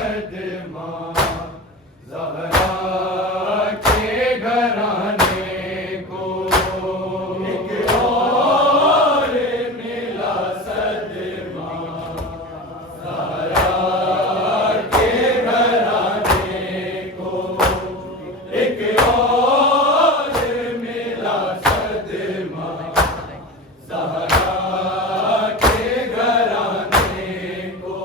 सदमा ज़हरा के घराने को एक और मिला सदमा ज़हरा के घराने को एक और मिला सदमा ज़हरा के घराने को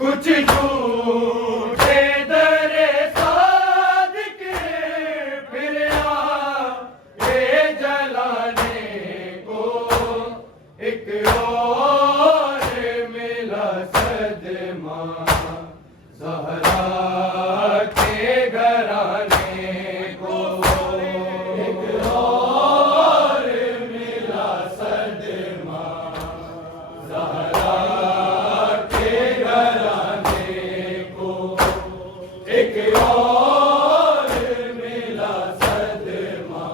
कुछ झूठे दरे सादिक फिर आए जलाने को एक और मिला सदमा ज़हरा के घराने को एक और मिला सदमा ज़हरा के घराने को एक और मिला सदमा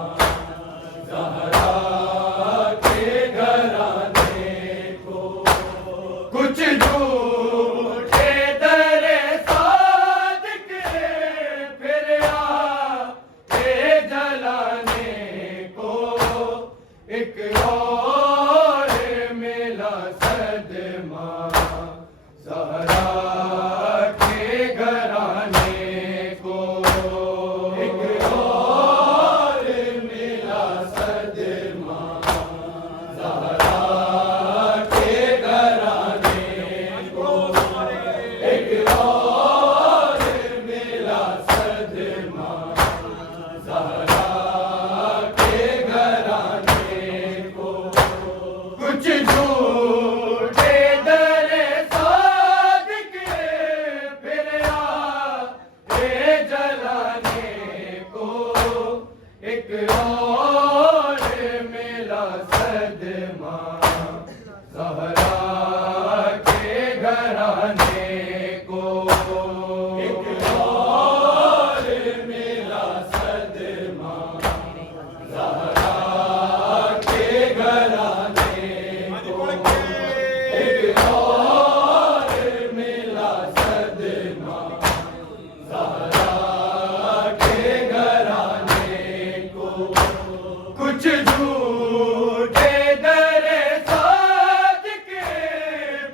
ज़हरा के घराने को कुछ झूठे दरे सादिक फिर आए जलाने को एक और मिला सदमा ज़हरा के घराने को एक और मिला सदमा ज़हरा के घराने को एक और मिला सदमा ज़हरा के घराने को कुछ झूठे दरे सादिक फिर आए जलाने को एक और मिला सदमा ज़हरा के घराने को एक और मिला सदमा ज़हरा के घराने को एक और मिला सदमा ज़हरा के घराने को कुछ झूठे दरे सादिक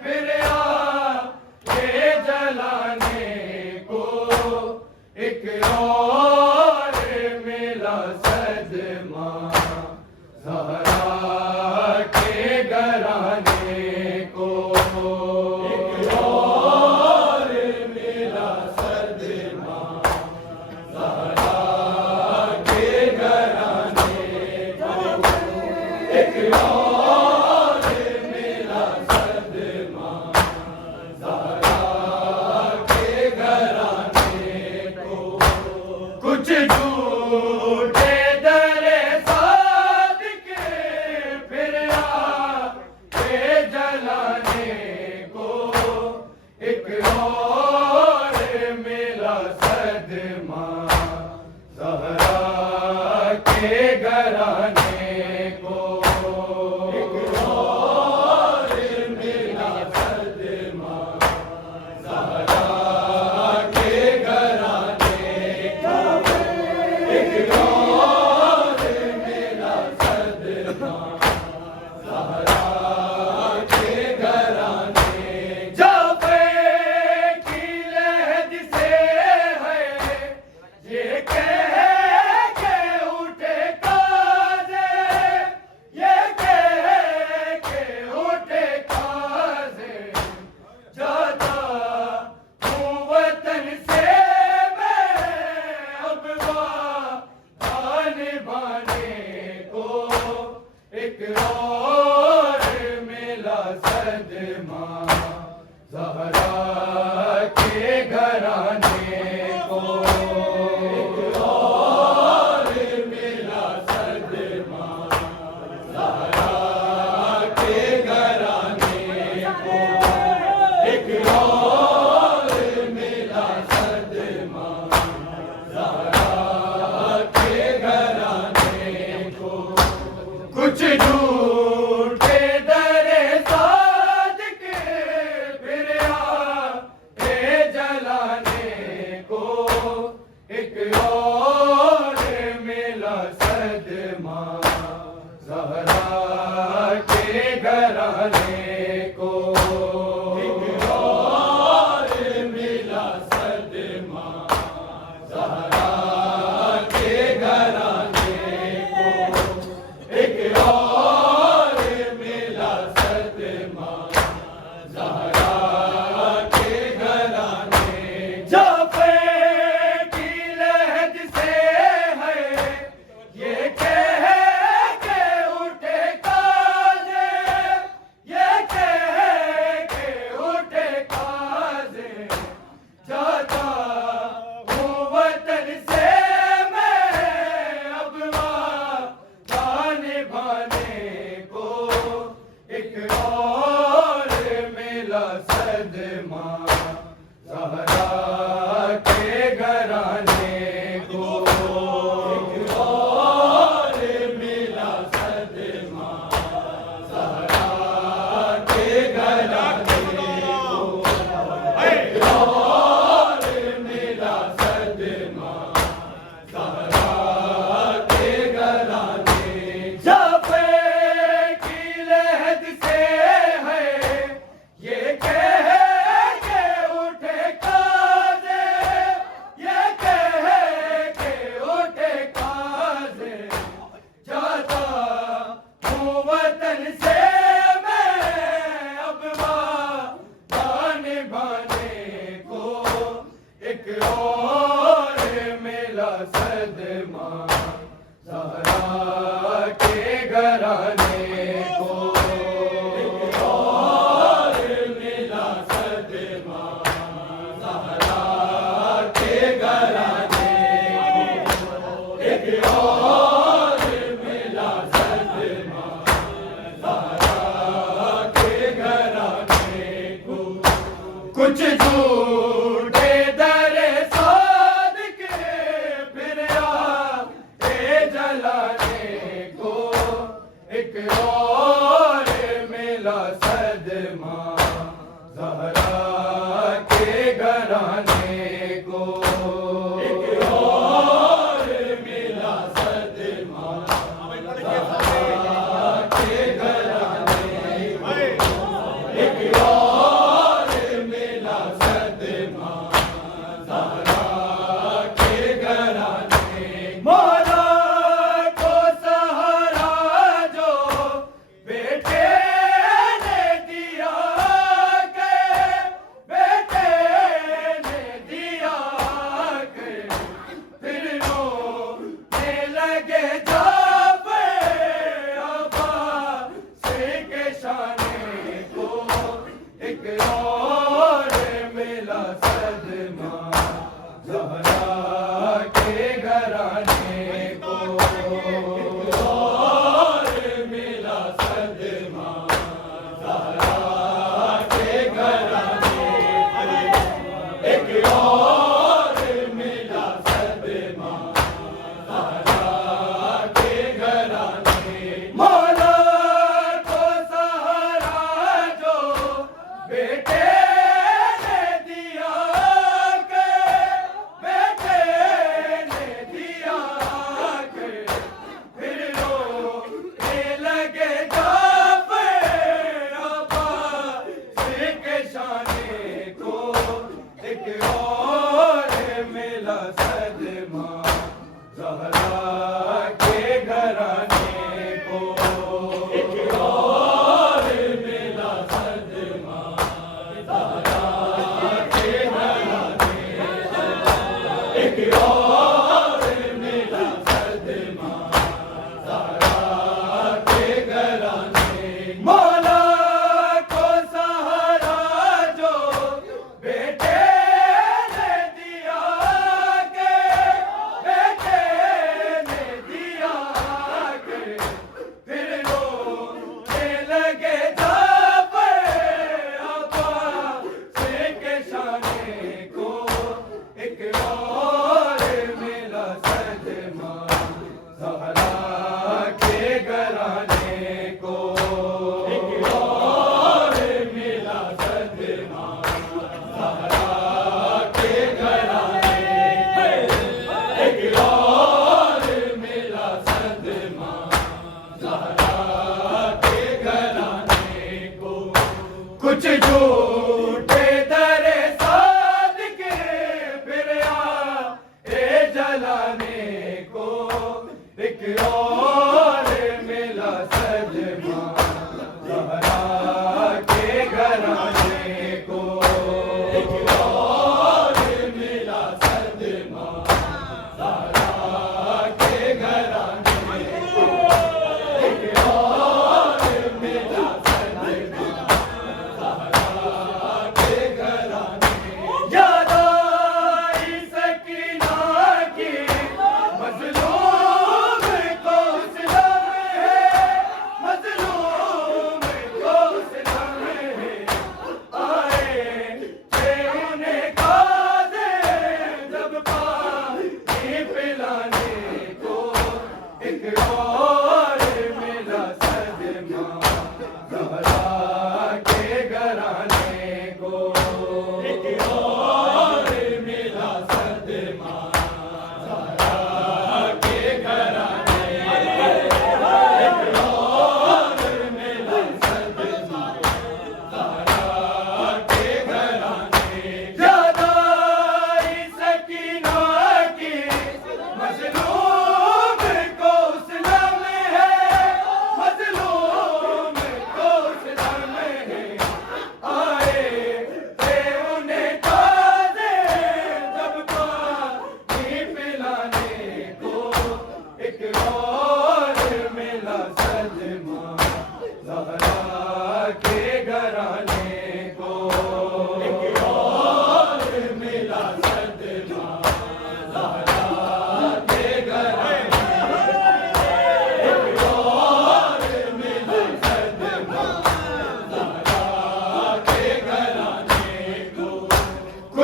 फिर आए जलाने को एक और मिला सदमा ज़हरा के घराने को एक और मिला सदमा ज़हरा के घराने को एक और मिला सदमा ज़हरा के घराने को कुछ झूठे दरे सादिक फिर आए जलाने को एक और मिला सदमा ज़हरा के घराने को एक और मिला सदमा ज़हरा के घराने को एक और मिला सदमा ज़हरा के घराने जाफ़े की ज़हरा के घराने को एक और मिला सदमा, ज़हरा के घराने को एक और मिला सदमा, ज़हरा के घराने। जाफ़े की लहद से है ये कह के उठे काज़े, ये कह के उठे काज़े, जाता हूँ वतन से मैं अब वादा निभाने को, एक और मिला सदमा, ज़हरा के घराने को एक और मिला सदमा, ज़हरा के घराने को एक और मिला सदमा, ज़हरा के घराने को। कुछ झूठे दरे सादिक फिर आए जलाने को, एक और मिला सदमा, ज़हरा के घराने को एक और मिला सदमा, ज़हरा के घराने को एक और मिला सदमा,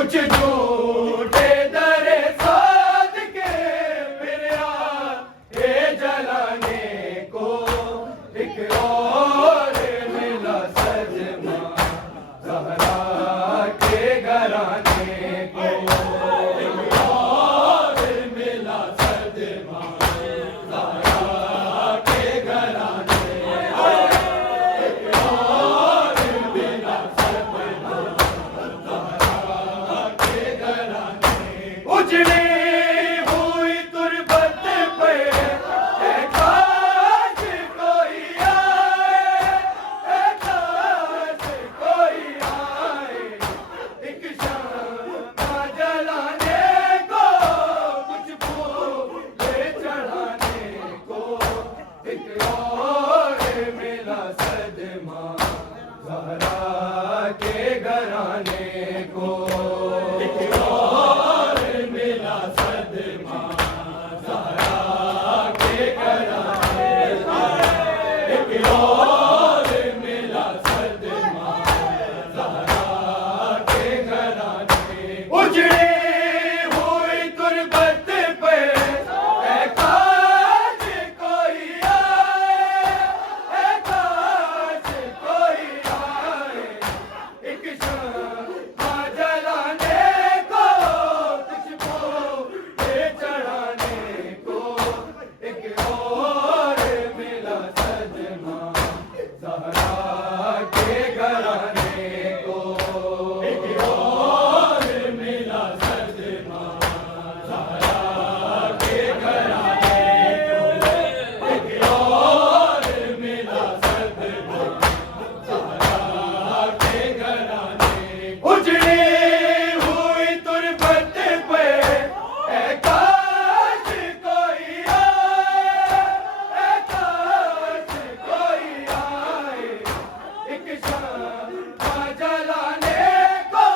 कुछ झूठे दरे साध के फिर आए जलाने को, एक और मिला सदमा ज़हरा के घराने को, एक और मिला सदमा ज़हरा के घराने को, एक और मिला सदमा ज़हरा के घराने को। उजड़ी हुई तुरबत पे काश कोई आए, काश कोई आए, एक शामा जलाने को, कुछ फूले चढ़ाने को, एक और मिला सदमा ज़हरा के घराने को, एक और मिला सदमा ज़हरा के घराने को, एक और मिला सदमा ज़हरा के घराने को। उजड़ी हुई तुरबत पे काश कोई आए, काश कोई आए, एक शामा जलाने को, कुछ फूले चढ़ाने को, एक और मिला सदमा ज़हरा के घराने को, एक और मिला सदमा ज़हरा के घराने को, एक और मिला सदमा ज़हरा के घराने को। उजड़ी हुई तुरबत पे काश कोई आए, काश कोई आए, एक शामा जलाने को,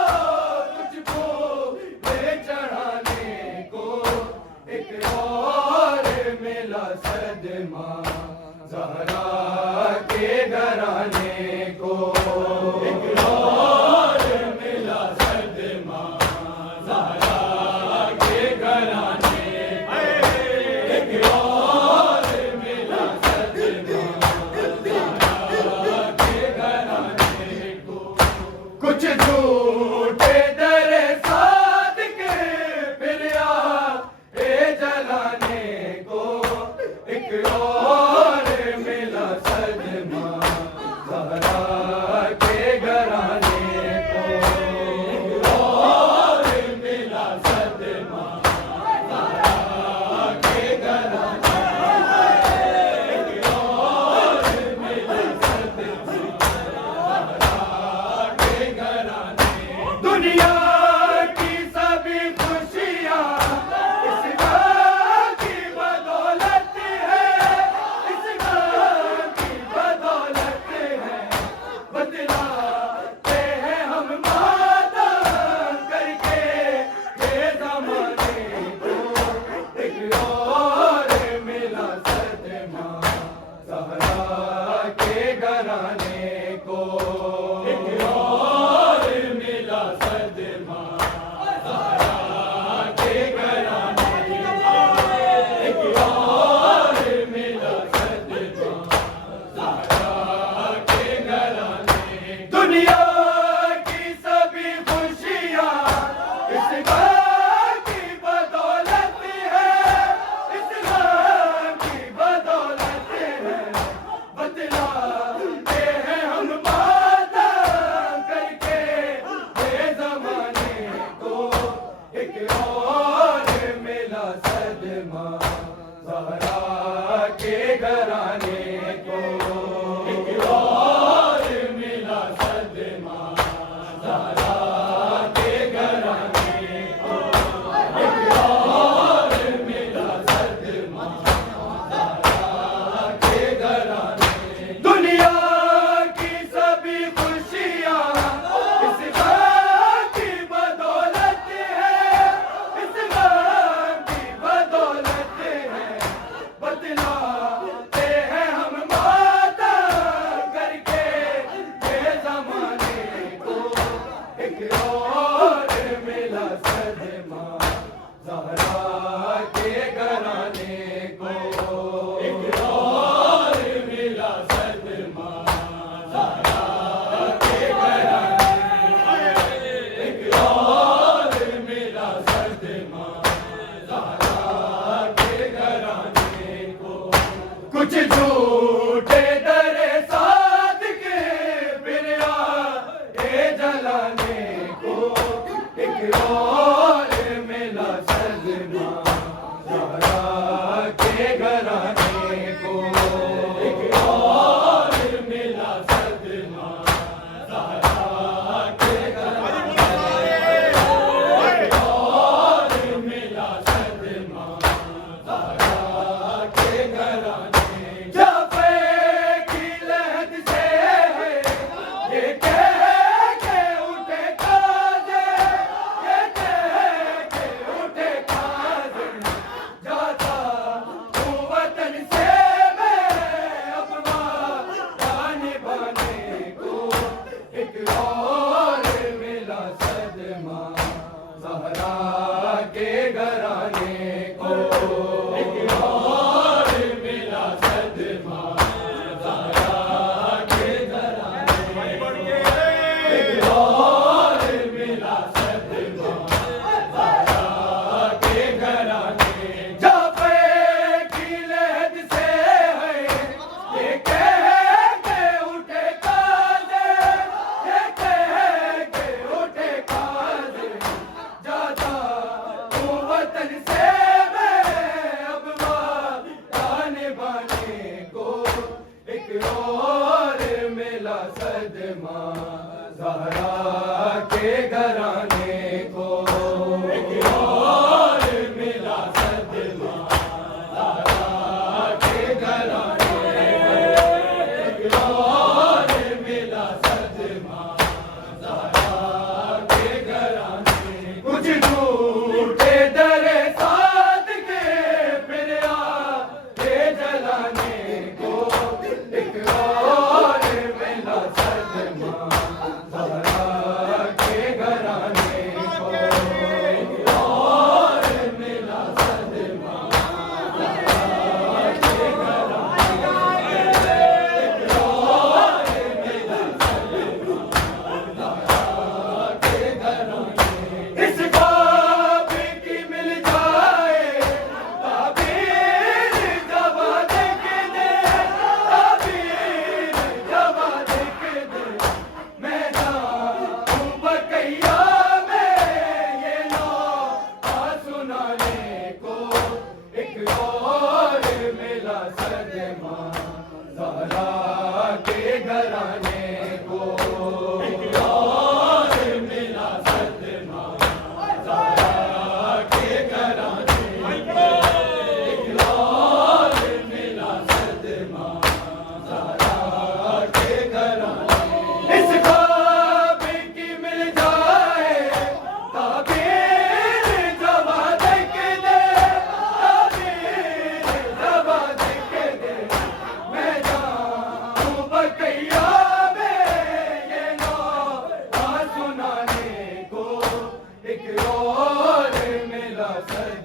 कुछ फूले चढ़ाने को, एक और मिला सदमा ज़हरा के घराने को, एक और मिला सदमा ज़हरा के घराने को, एक और मिला सदमा ज़हरा के घराने को। कुछ झूठे दरे साध के फिर आए जलाने को, एक और मिला और मिला सदमा ज़हरा के घराने को, एक और मिला सदमा ज़हरा के घराने को, एक और मिला सदमा ज़हरा के घराने। जाफ़े की लहद से है ये कह के उठे काज़े, ये कह के उठे काज़े, जाता हूँ वतन से मैं अपना जाने बाने को, एक और मिला सदमा ज़हरा के घराने को, एक और मिला सदमा ज़हरा के घराने को, एक और मिला सदमा ज़हरा के घराने। जाफ़े की लहद से है ये कह के उठे काज़े, ये कह के उठे काज़े, जाता हूँ वतन से मैं अब जाने बाने को, एक और मिला सदमा ज़हरा के घराने को, एक और मिला सदमा ज़हरा के घराने को, एक और मिला सदमा ज़हरा के घराने। कुछ झूठे दरे साथ के फिर आए जलाने को, एक और मिला सदमा ज़हरा के घराने को, एक और मिला सदमा ज़हरा के घराने को, एक और मिला सदमा ज़हरा के घराने। इस ख्वाब की मिल जाए ताबीर जवा देख दे, ताबीर जवा देख दे, मैं जाऊँ बकैया में ये नौहा सुनाने को, एक और मिला सदमा ज़हरा के घराने को, एक और मिला सदमा ज़हरा के घराने को, एक और मिला सदमा ज़हरा के घराने। इस ख्वाब की मिल जाए ताबीर जवा देख दे, ताबीर जवा देख दे, मैं जाऊँ बकैया में ये नौहा सुनाने को, एक और मिला सदमा